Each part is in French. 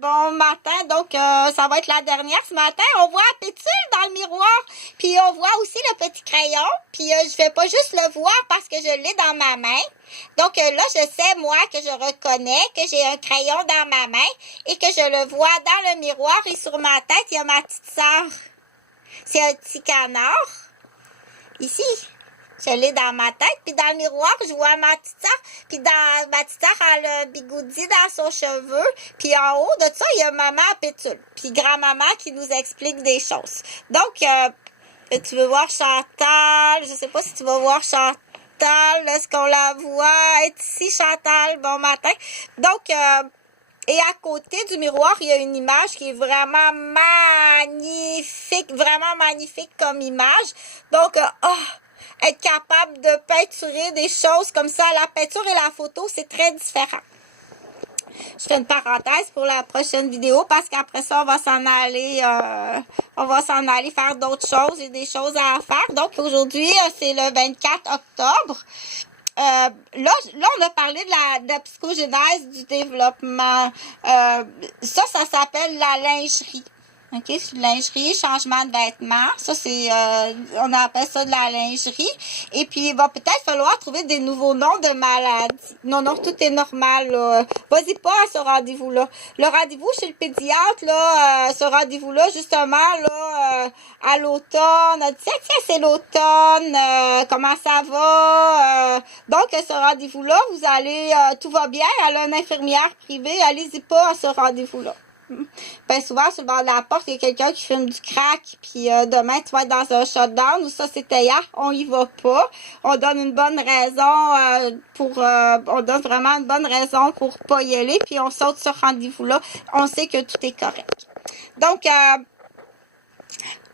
bon matin, donc ça va être la dernière ce matin. On voit la pétule dans le miroir, puis on voit aussi le petit crayon, puis je vais pas juste le voir parce que je l'ai dans ma main. Donc là, je sais, moi, que je reconnais que j'ai un crayon dans ma main et que je le vois dans le miroir et sur ma tête, il y a ma petite sœur. C'est un petit canard, ici. Je l'ai dans ma tête, puis dans le miroir, je vois ma petite sœur, puis ma petite sœur a le bigoudi dans son cheveu, puis en haut de ça, il y a maman à pétule, puis grand-maman qui nous explique des choses. Donc, tu veux voir Chantal, je sais pas si tu vas voir Chantal, est-ce qu'on la voit être ici, Chantal, bon matin. Donc, et à côté du miroir, il y a une image qui est vraiment magnifique comme image. Donc, être capable de peinturer des choses comme ça, la peinture et la photo, c'est très différent. Je fais une parenthèse pour la prochaine vidéo parce qu'après ça, on va s'en aller faire d'autres choses. J'ai des choses à faire. Donc, aujourd'hui, c'est le 24 octobre. Là, on a parlé de la psychogénèse du développement. Ça s'appelle la lingerie. OK, c'est de lingerie, changement de vêtements. Ça, on appelle ça de la lingerie. Et puis, il va peut-être falloir trouver des nouveaux noms de maladies. Non, tout est normal, là. Vas-y pas à ce rendez-vous-là. Le rendez-vous chez le pédiatre, là, ce rendez-vous-là, justement, là, à l'automne. Tiens, c'est l'automne. Comment ça va? Donc, ce rendez-vous-là, vous allez, tout va bien. Elle a une infirmière privée. Allez-y pas à ce rendez-vous-là. Ben souvent, sur le bord de la porte, il y a quelqu'un qui fume du crack, puis demain, tu vas être dans un shutdown, ou ça, c'était hier, on y va pas. On donne une bonne raison on donne vraiment une bonne raison pour pas y aller, puis on saute ce rendez-vous-là. On sait que tout est correct. Donc,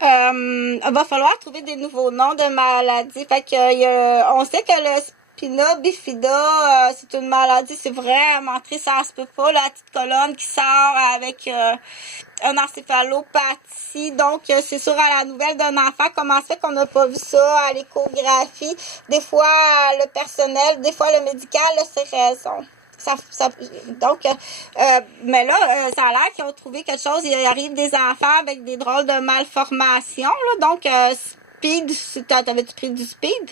il va falloir trouver des nouveaux noms de maladies. Fait que, on sait que le spina bifida, c'est une maladie, c'est vraiment triste, ça se peut pas, la petite colonne qui sort avec une encéphalopathie. Donc, c'est sûr, à la nouvelle d'un enfant, comment ça fait qu'on n'a pas vu ça à l'échographie? Des fois, le personnel, des fois, le médical, là, c'est raison. Mais là, ça a l'air qu'ils ont trouvé quelque chose. Il arrive des enfants avec des drôles de malformations, là. Donc, speed, t'avais-tu pris du speed?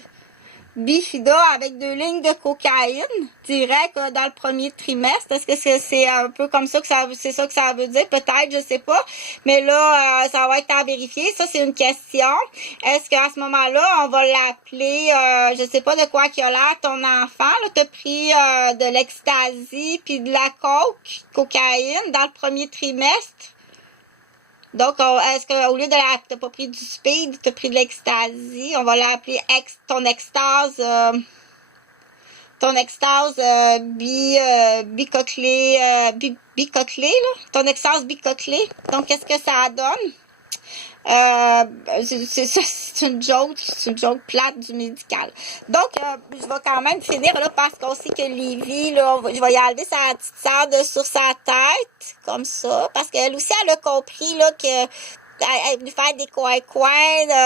Bifida avec 2 lignes de cocaïne direct dans le premier trimestre. Est-ce que c'est un peu comme ça que c'est ça que ça veut dire? Peut-être, je sais pas. Mais là, ça va être à vérifier. Ça, c'est une question. Est-ce qu'à ce moment-là, on va l'appeler, je sais pas de quoi qu'il a l'air ton enfant, là, t'as pris de l'ecstasy puis de la cocaïne dans le premier trimestre? Donc, est-ce qu'au lieu t'as pas pris du speed, t'as pris de l'ecstasy, on va l'appeler ton extase bicoclée, là. Ton extase bicoclée. Donc, qu'est-ce que ça donne? C'est une joke plate du médical. Donc, je vais quand même finir là parce qu'on sait que Livy, là, je vais y enlever sa petite sœur sur sa tête, comme ça, parce qu'elle aussi, elle a compris, là, que elle lui faire des coins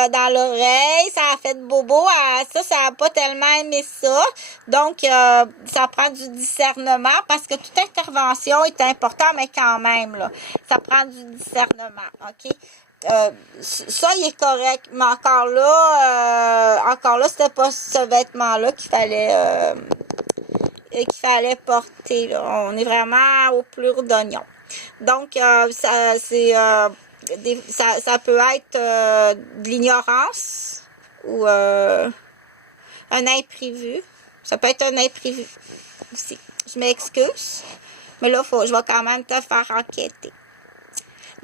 dans l'oreille, ça a fait de bobo, ça a pas tellement aimé ça. Donc, ça prend du discernement parce que toute intervention est importante, mais quand même, là, ça prend du discernement, OK? Ça, il est correct, mais encore là, c'était pas ce vêtement-là qu'il fallait porter, là. On est vraiment au plur d'oignon. Donc, ça peut être de l'ignorance ou un imprévu. Ça peut être un imprévu aussi. Je m'excuse, mais là, je vais quand même te faire enquêter.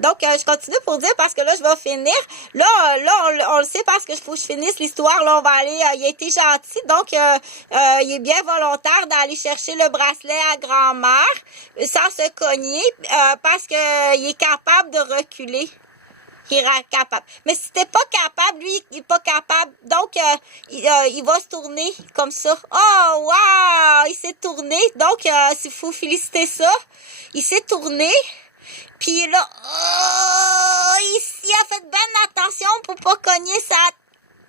Donc, je continue pour dire parce que là, je vais finir. Là, on le sait parce que faut que je finisse l'histoire. Là, on va aller. Il a été gentil, donc il est bien volontaire d'aller chercher le bracelet à grand-mère sans se cogner parce que il est capable de reculer. Il est capable. Mais si t'es pas capable, lui, il est pas capable. Donc, il va se tourner comme ça. Oh, wow! Il s'est tourné. Donc, il faut féliciter ça. Il s'est tourné. Puis là, il a fait bien attention pour pas cogner sa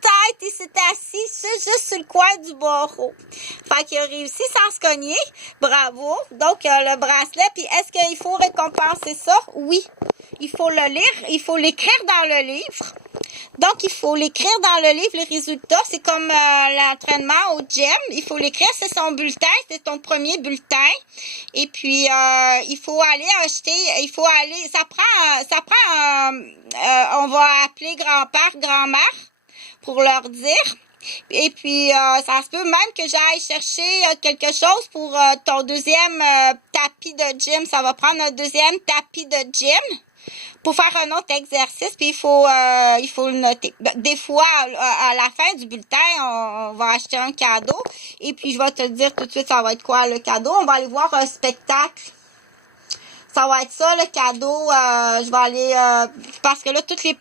tête, il s'est assis juste sur le coin du barreau. Fait qu'il a réussi sans se cogner. Bravo. Donc, le bracelet. Puis, est-ce qu'il faut récompenser ça? Oui. Il faut le lire. Il faut l'écrire dans le livre. Donc, il faut l'écrire dans le livre, les résultats. C'est comme l'entraînement au gym. Il faut l'écrire, c'est son bulletin, c'est ton premier bulletin. Et puis, il faut aller acheter, on va appeler grand-père, grand-mère pour leur dire. Et puis, ça se peut même que j'aille chercher quelque chose pour ton deuxième tapis de gym. Ça va prendre un deuxième tapis de gym pour faire un autre exercice, puis il faut le noter. Des fois, à la fin du bulletin, on va acheter un cadeau, et puis je vais te dire tout de suite ça va être quoi le cadeau. On va aller voir un spectacle. Ça va être ça, le cadeau. Je vais aller... parce que là, tous les